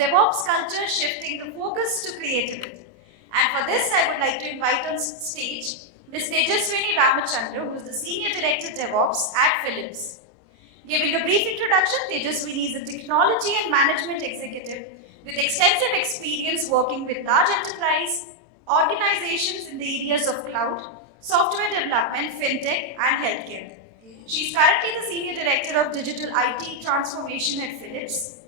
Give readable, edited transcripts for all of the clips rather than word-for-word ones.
DevOps culture shifting the focus to creativity. And for this, I would like to invite on stage Ms. Thejaswini Ramachandra, who is the Senior Director DevOps at Philips. Giving a brief introduction, Thejaswini is a technology and management executive with extensive experience working with large enterprise organizations in the areas of cloud, software development, fintech, and healthcare. She is currently the Senior Director of Digital IT Transformation at Philips,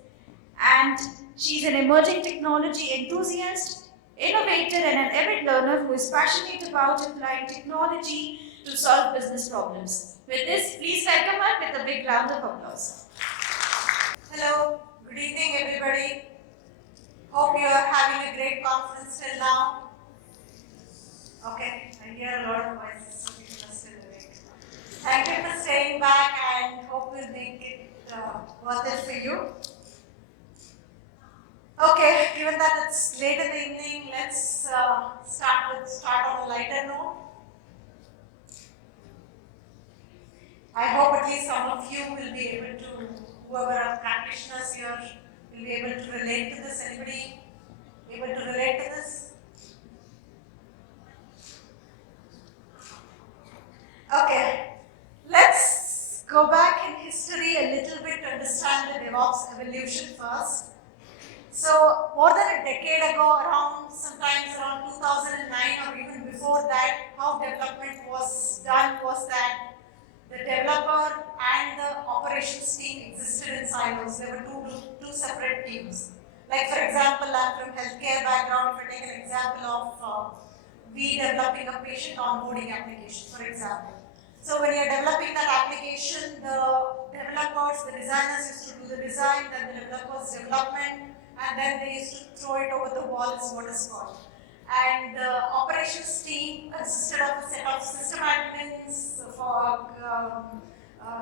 and she is an emerging technology enthusiast, innovator, and an avid learner who is passionate about applying technology to solve business problems. With this, please welcome her with a big round of applause. Hello, good evening everybody. Hope you are having a great conference till now. Okay, I hear a lot of voices, so people are still awake. Thank you for staying back and hope we'll make it worth it for you. Okay, given that it's late in the evening, let's start on a lighter note. I hope at least some of you will be able to, whoever are practitioners here, will be able to relate to this. Anybody able to relate to this? Okay, let's go back in history a little bit to understand the DevOps evolution first. So, more than a decade ago, sometimes around 2009 or even before that, how development was done was that the developer and the operations team existed in silos. There were two separate teams. Like for example, I'm from healthcare background. If I take an example of we developing a patient onboarding application, for example. So when you're developing that application, the developers, the designers used to do the design, then the developers development, and then they used to throw it over the wall, is what is called. And the operations team consisted of a set of system admins,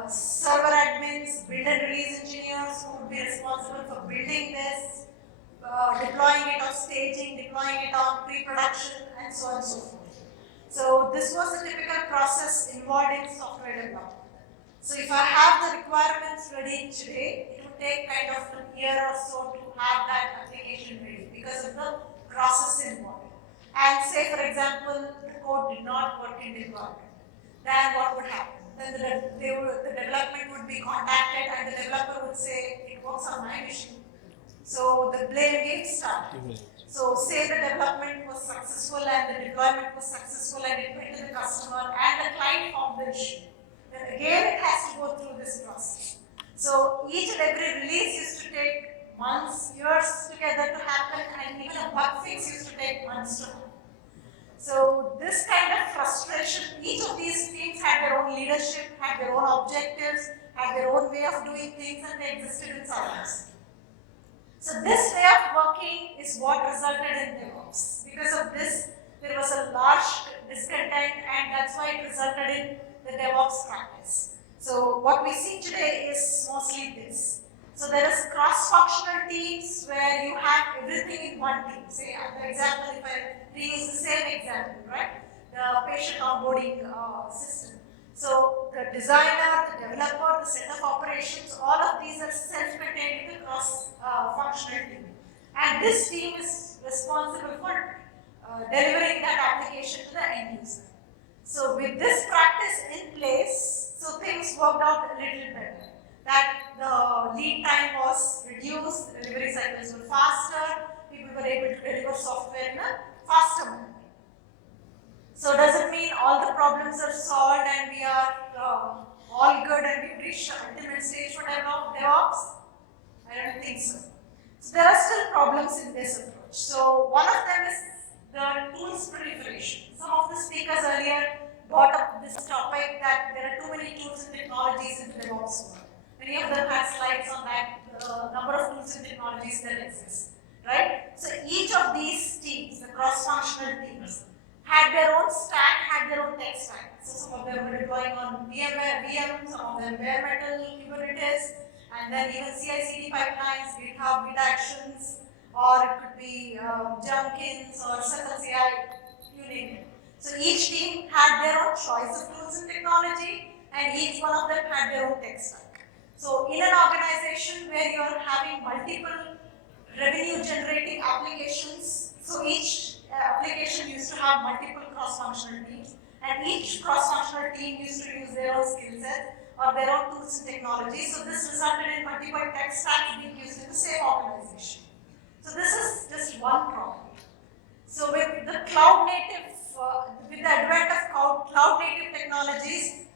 server admins, build and release engineers who would be responsible for building this, deploying it on staging, deploying it on pre-production, and so on and so forth. So this was a typical process involved in software development. So if I have the requirements ready today, it would take kind of an year or so to have that application ready because of the process involved. And say for example, the code did not work in deployment, then what would happen? Then the development would be contacted and the developer would say, it works on my machine. So the blame game started. So say the development was successful and the deployment was successful and it went to the customer and the client found the issue. Then again it has to go through this process. So each and every release used to take months, years together to happen, and even a bug fix used to take months to happen. So this kind of frustration, each of these teams had their own leadership, had their own objectives, had their own way of doing things, and they existed in silos. So this way of working is what resulted in DevOps. Because of this, there was a large discontent, and that's why it resulted in the DevOps practice. So what we see today is mostly this. So there is cross-functional teams where you have everything in one team. Say, for example, if I reuse the same example, right? The patient onboarding system. So the designer, the developer, the set of operations, all of these are self-contained in the cross-functional team. And this team is responsible for delivering that application to the end user. So with this practice in place, so things worked out a little better. That the lead time was reduced, the delivery cycles were faster, people were able to deliver software in a faster manner. So does it mean all the problems are solved and we are all good and we've reached the ultimate stage for DevOps? I don't think so. So there are still problems in this approach. So one of them is the tools proliferation. Some of the speakers earlier brought up this topic that there are too many tools and technologies in the DevOps world. Many of them had slides on that, the number of tools and technologies that exist, right? So each of these teams, the cross-functional teams, had their own stack, had their own tech stack. So some of them were deploying on VM, some of them bare metal, Kubernetes, and then even CI/CD pipelines, GitHub, Git Actions, or it could be Jenkins or CI, you name it. So each team had their own choice of tools and technology, and each one of them had their own tech stack. So in an organization where you are having multiple revenue revenue generating applications. So each application used to have multiple cross-functional teams, and each cross-functional team used to use their own skill set or their own tools and technologies. So this resulted in multiple tech stacks being used in the same organization. So this is just one problem. So with the cloud native, with the advent of cloud native technologies,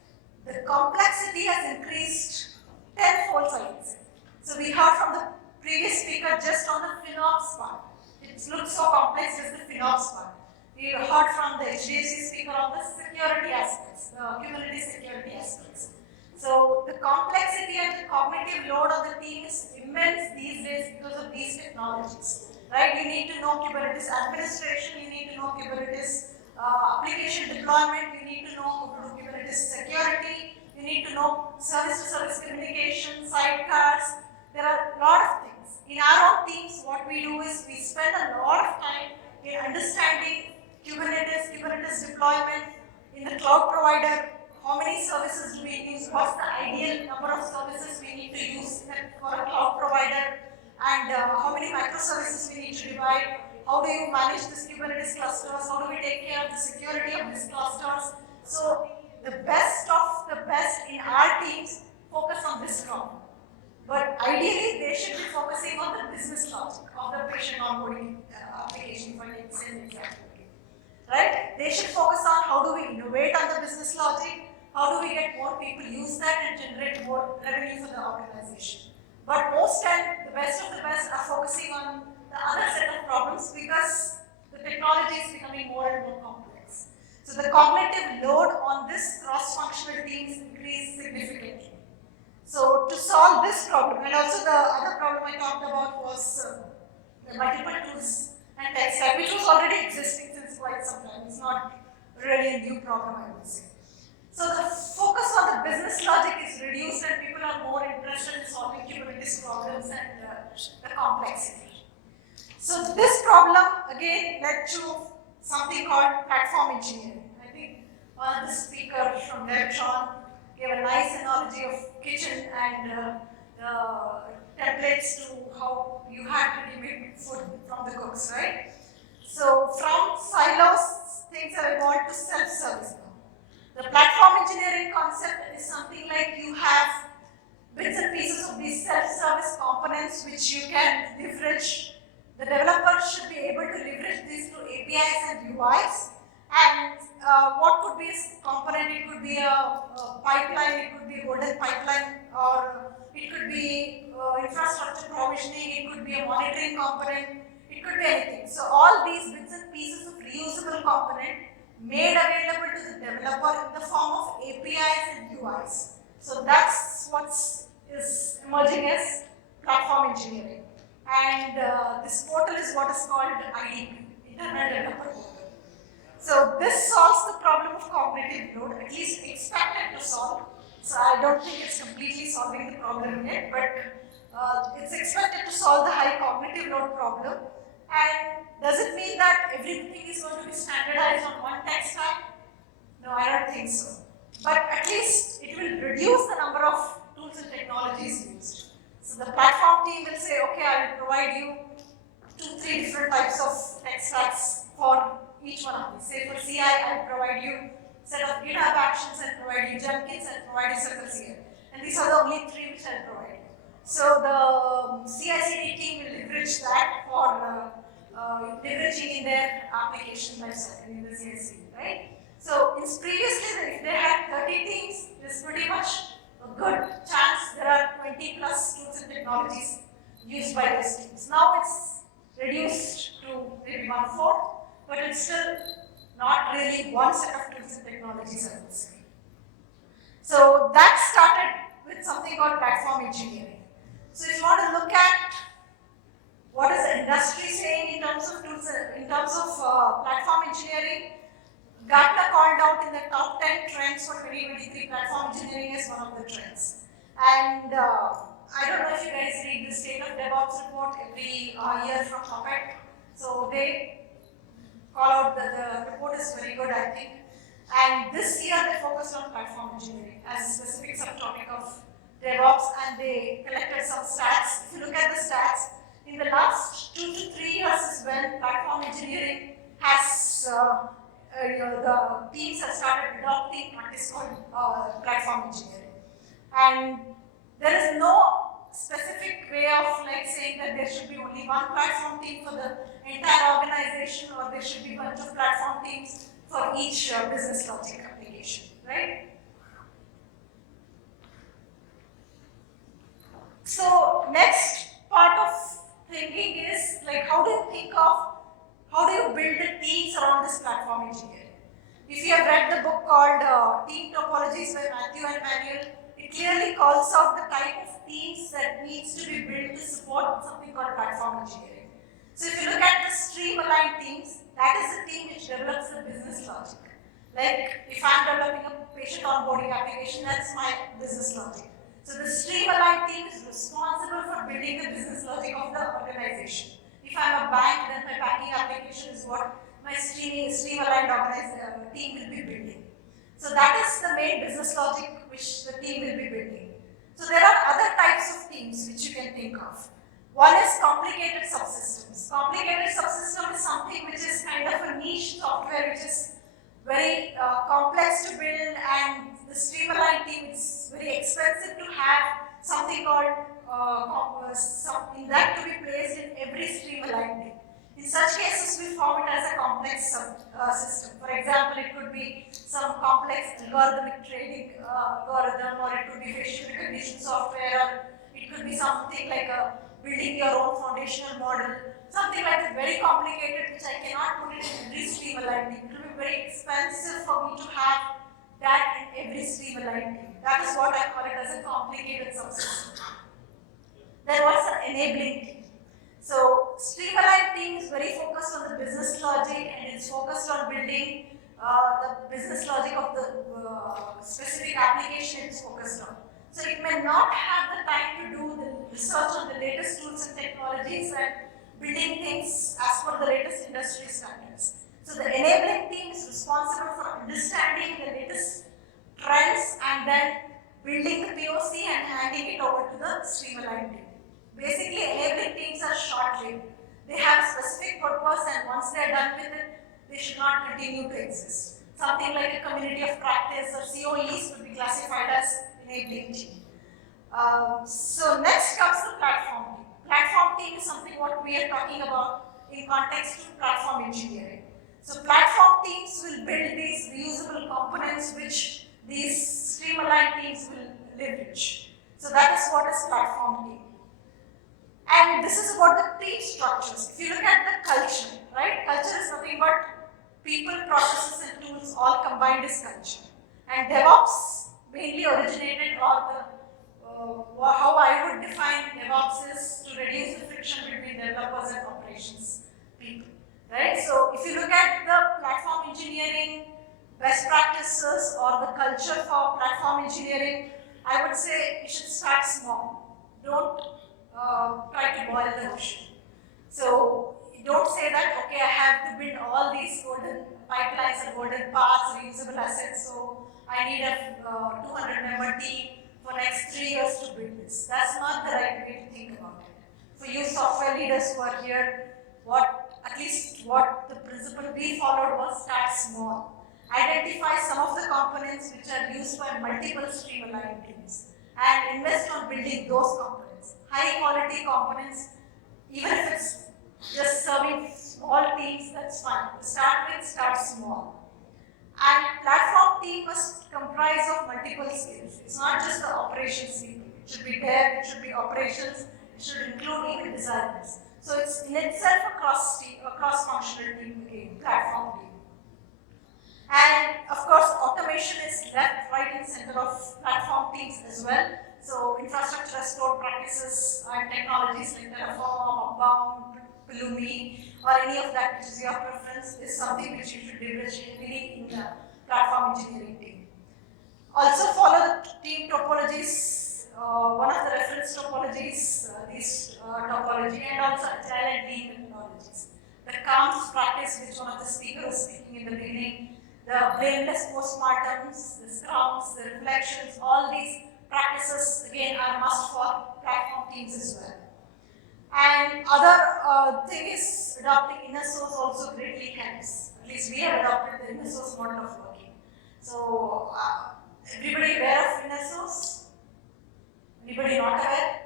the complexity has increased tenfold, I would say. So we heard from the previous speaker just on the FinOps part. It looks so complex, just the FinOps part. We heard from the HDFC speaker on the security aspects, the Kubernetes security aspects. So the complexity and the cognitive load on the team is immense these days because of these technologies. Right? You need to know Kubernetes administration, you need to know Kubernetes application deployment, you need to know Kubernetes security, you need to know service-to-service communication, sidecars. There are a lot of things. In our own teams, what we do is we spend a lot of time in understanding Kubernetes deployment in the cloud provider. How many services do we use? What's the ideal number of services we need to use for a cloud provider? And how many microservices we need to divide? How do you manage this Kubernetes clusters? How do we take care of the security of these clusters? So the best of the best in our teams focus on this problem. But ideally, they should be focusing on the business logic of the patient onboarding application, for example. Right? They should focus on how do we innovate on the business logic, how do we get more people use that and generate more revenue for the organization. But most and the best of the best are focusing on the other set of problems because the technology is becoming more and more complex. So the cognitive load on this cross-functional teams increased significantly. So to solve this problem, and also the other problem I talked about was the multiple tools and tech stack, which was already existing since quite some time. It's not really a new problem, I would say. So the focus on the business logic is reduced and people are more interested in solving Kubernetes problems and the complexity. So this problem again led to something called platform engineering. I think one of the speakers from Devtron gave a nice analogy of kitchen and the templates to how you had to make food from the cooks, right? So from silos, things have evolved to self-service now. The platform engineering concept is something like you have bits and pieces of these self-service components which you can leverage. The developer should be able to leverage these through APIs and UIs. And what could be a component? It could be a pipeline, it could be a golden pipeline, or it could be infrastructure provisioning, it could be a monitoring component, it could be anything. So all these bits and pieces of reusable component made available to the developer in the form of APIs and UIs. So that's what is emerging as platform engineering. And this portal is what is called IDP, Internet Developer Portal. So this solves the problem of cognitive load, at least expected to solve. So I don't think it's completely solving the problem yet, but it's expected to solve the high cognitive load problem. And does it mean that everything is going to be standardized on one tech stack? No, I don't think so. But at least it will reduce the number of tools and technologies used. So the platform team will say, okay, I will provide you 2-3 different types of tech stacks for each one of these. Say for CI, I will provide you a set of GitHub actions and provide you Jenkins and provide you CircleCI. And these are the only 3 which I will provide you. So the CI/CD team will leverage that for leveraging in their application lifecycle in the CI/CD, right? So previously, if they had 30 teams, there's pretty much a good chance there are 20 plus tools and technologies used by those teams. Now it's reduced to maybe 1/4, but it's still not really one set of tools and technologies, I would say. So that started with something called platform engineering. So if you want to look at what is the industry saying in terms of tools, in terms of platform engineering, Gartner called out in the top 10 trends for 2023, platform engineering is one of the trends. And I don't know if you guys read the State of DevOps report every year from Puppet. So they call out that the report is very good, I think. And this year they focused on platform engineering as a specific subtopic of DevOps, and they collected some stats. If you look at the stats, in the last 2 to when platform engineering has, the teams have started adopting practice called platform engineering. And there is no specific way of like saying that there should be only one platform team for the entire organization, or there should be a bunch of platform teams for each business logic application, right? So next part of thinking is like how do you build the teams around this platform engineering? If you have read the book called Team Topologies by Matthew and Manuel, it clearly calls out the type of teams that needs to be built to support something called platform engineering. So if you look at the stream-aligned teams, that is the team which develops the business logic. Like if I'm developing a patient onboarding application, that's my business logic. So the stream-aligned team is responsible for building the business logic of the organization. If I'm a bank, then my banking application is what my stream-aligned team will be building. So that is the main business logic which the team will be building. So there are other types of teams which you can think of. One is complicated subsystems. Complicated subsystem is something which is kind of a niche software which is very complex to build, and the stream-aligned team is very expensive to have something called something that to be placed in every stream-aligned team. In such cases, we form it as a complex system. For example, it could be some complex algorithmic trading algorithm, or it could be facial recognition software, or it could be something like building your own foundational model, something like that very complicated which I cannot put it in every stream-aligned team. It will be very expensive for me to have that in every stream-aligned team. That is what I call it as a complicated subsystem. Then what's an enabling team? So stream-aligned team is very focused on the business logic, and it's focused on building the business logic of the specific application it's focused on. So it may not have the time to do the research on the latest tools and technologies and building things as per the latest industry standards. So the enabling team is responsible for understanding the latest trends and then building the POC and handing it over to the stream-aligned team. Basically, enabling teams are short-lived. They have a specific purpose, and once they are done with it, they should not continue to exist. Something like a community of practice or COEs would be classified as enabling team. So next comes the platform team. Platform team is something what we are talking about in context of platform engineering. So platform teams will build these reusable components which these stream-aligned teams will leverage. So that is what is platform team. And this is about the team structures. If you look at the culture, right? Culture is nothing but people, processes, and tools all combined is culture. And DevOps mainly originated, or how I would define DevOps is to reduce the friction between developers and operations people, right? So if you look at the platform engineering best practices or the culture for platform engineering, I would say you should start small. Don't try to boil the ocean. So don't say that, okay, I have to build all these golden pipelines and golden paths, reusable assets, so I need a 200-member team for next 3 years to build this. That's not the right way to think about it. For you software leaders who are here, at least what the principle we followed was start small. Identify some of the components which are used by multiple stream-aligned teams and invest on building those components. High quality components, even if it's just serving small teams, that's fine. To start with, start small. And platform team must comprise of multiple skills. It's not just the operations people. It should be dev, it should be operations, it should include even designers. So it's in itself a cross-functional team again, platform team. And of course, automation is left, right, and center of platform teams as well. So infrastructure as code practices and technologies like Terraform, Upbound, Pulumi, or any of that which is your preference is something which you should leverage heavily in the platform engineering team. Also follow the team topologies, one of the reference topologies, this topology, and also agile and lean methodologies. The CAMS practice, which one of the speakers was speaking in the beginning, the blameless postmortems, the scrums, the reflections, all these practices again are must for platform teams as well. And other thing is adopting inner source also greatly helps. At least we have adopted the inner source model of working. So everybody aware of inner source? Anybody not aware?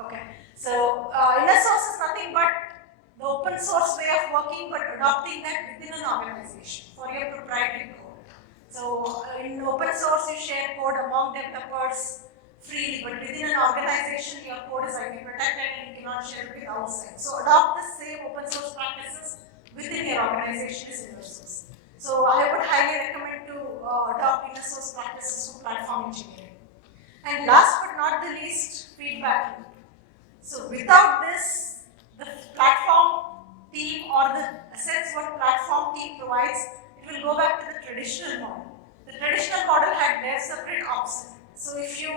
Okay. So inner source is nothing but the open source way of working, but adopting that within an organization for your proprietary code. So in open source, you share code among developers freely, but within an organization, your code is IP protected and you cannot share it with outside. So adopt the same open source practices within your organization is inner source. So I would highly recommend to adopt inner source practices for platform engineering. And last but not the least, feedback loop. So without this, the platform team or the assets what platform team provides, it will go back to the traditional model. The traditional model had their separate ops. So if you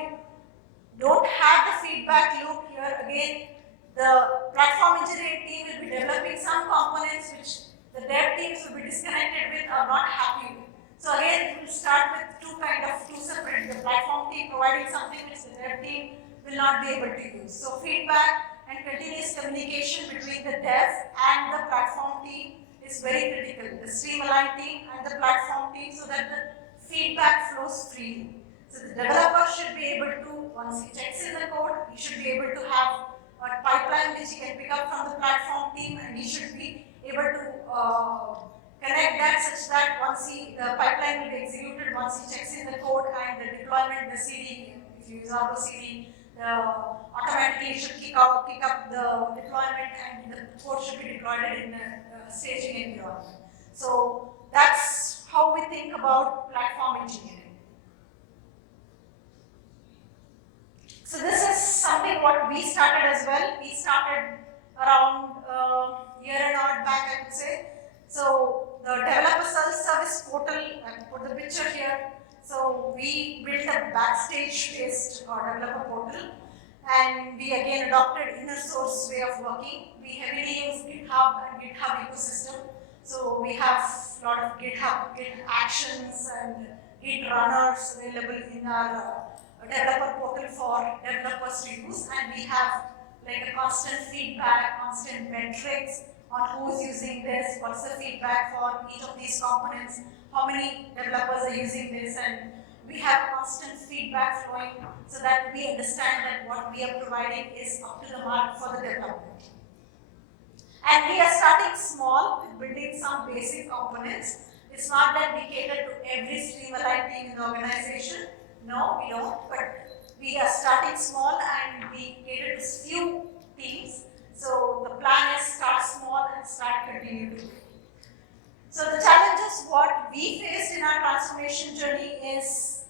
don't have the feedback loop here, again, the platform engineering team will be developing some components which the dev teams will be disconnected with or not happy with. So again, we will start with two separate, the platform team providing something which the dev team will not be able to use. So feedback and continuous communication between the dev and the platform team is very critical. The stream-aligned team and the platform team, so that the feedback flows freely. So the developer should be able to, once he checks in the code, he should be able to have a pipeline which he can pick up from the platform team, and he should be able to connect that such that once the pipeline will be executed, once he checks in the code and the deployment, the CD, if you use 𝗓𝗏 automatically should kick up the deployment, and the code should be deployed in a staging environment. So that's how we think about platform engineering. So this is something what we started as well. We started around a year and a half back, I would say. So the developer self-service portal, I put the picture here. So we built a backstage-based developer portal, and we again adopted inner source way of working. We heavily use GitHub and GitHub ecosystem. So we have a lot of Git actions and Git runners available in our developer portal for developers to use, and we have like a constant feedback, constant metrics on who's using this, what's the feedback for each of these components, how many developers are using this, and we have constant feedback flowing so that we understand that what we are providing is up to the mark for the development. And we are starting small, building some basic components. It's not that we cater to every stream-aligned team in the organization. No, we don't, but we are starting small and we cater to few teams. So the plan is start small and start continuing to grow. So the challenges what we faced in our transformation journey is,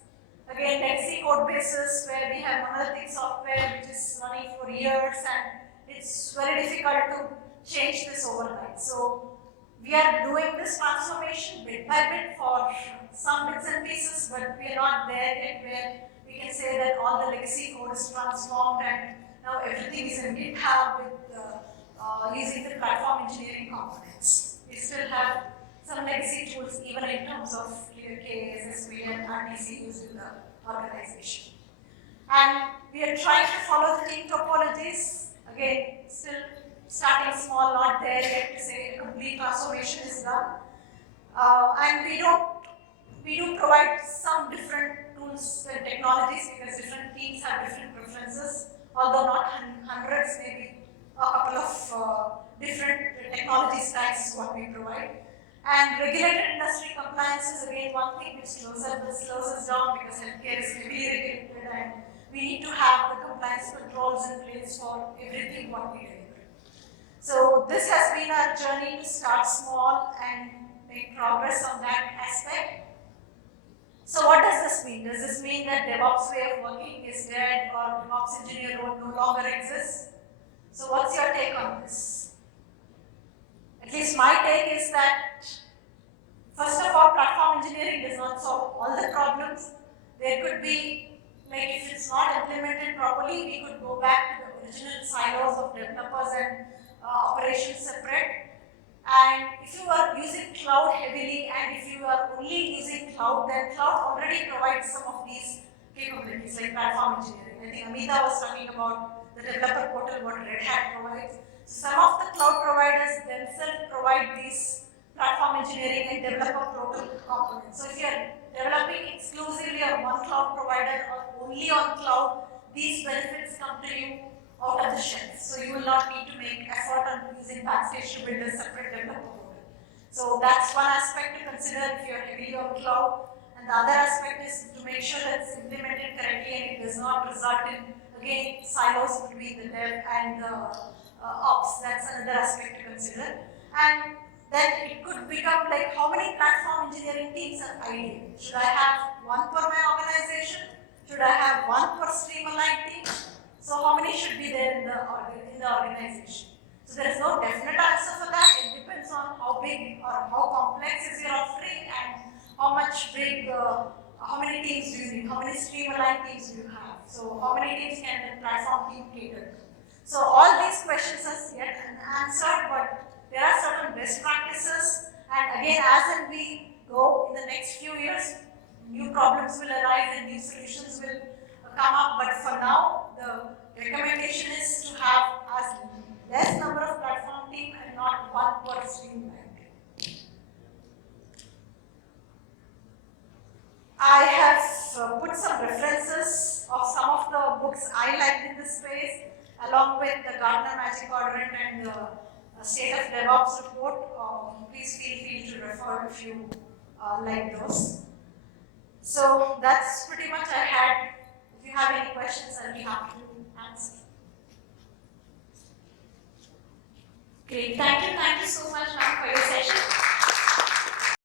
again, legacy code bases where we have monolithic software which is running for years, and it's very difficult to change this overnight. So we are doing this transformation bit by bit for some bits and pieces, but we are not there yet where we can say that all the legacy code is transformed and now everything is in GitHub with using the platform engineering components. We still have some legacy tools even in terms of 𝐃𝐞𝐯𝐻𝐿 and RDC used in the organization. And we are trying to follow the team topologies. Again, still starting small, not there yet to say a complete transformation is done. And we do provide some different tools and technologies because different teams have different preferences, although not hundreds, maybe a couple of different technology stacks is what we provide. And regulated industry compliance is again one thing which slows us down because healthcare is heavily regulated and we need to have the compliance controls in place for everything what we do. So this has been our journey to start small and make progress on that aspect. So what does this mean? Does this mean that DevOps way of working is dead or DevOps engineer role no longer exists? So what's your take on this? At least my take is that, first of all, platform engineering does not solve all the problems. There could be, like if it's not implemented properly, we could go back to the original silos of developers and operations separate. And if you are using cloud heavily and if you are only using cloud, then cloud already provides some of these capabilities like platform engineering. I think Amita was talking about the developer portal what Red Hat provides. Some of the cloud providers themselves provide these platform engineering and developer portal components. So if you are developing exclusively on one cloud provider or only on cloud, these benefits come to you out of the shelf. So you will not need to make effort on using Backstage to build a separate developer portal. So that's one aspect to consider if you are heavily on cloud. And the other aspect is to make sure that it's implemented correctly and it does not result in, again, silos between the dev and the ops. That's another aspect to consider. And then it could become like how many platform engineering teams are ideal? Should I have one per my organization? Should I have one per stream-aligned team? So how many should be there in the organization? So there is no definite answer for that. It depends on how big or how complex is your offering and how much big, how many teams do you need? How many stream-aligned teams do you have? So how many teams can the platform team cater to? So all these questions are yet unanswered, but there are certain best practices, and again, as and we go in the next few years, new problems will arise and new solutions will come up. But for now, the recommendation is to have as less number of platform team and not one per stream. I have put some references of some of the books I liked in this space, along with the Gartner Magic Quadrant and the State of DevOps report. Please feel free to refer if you like those. So that's pretty much I had. If you have any questions, I'll be happy to answer. Great. Thank you so much, ma'am, for your session.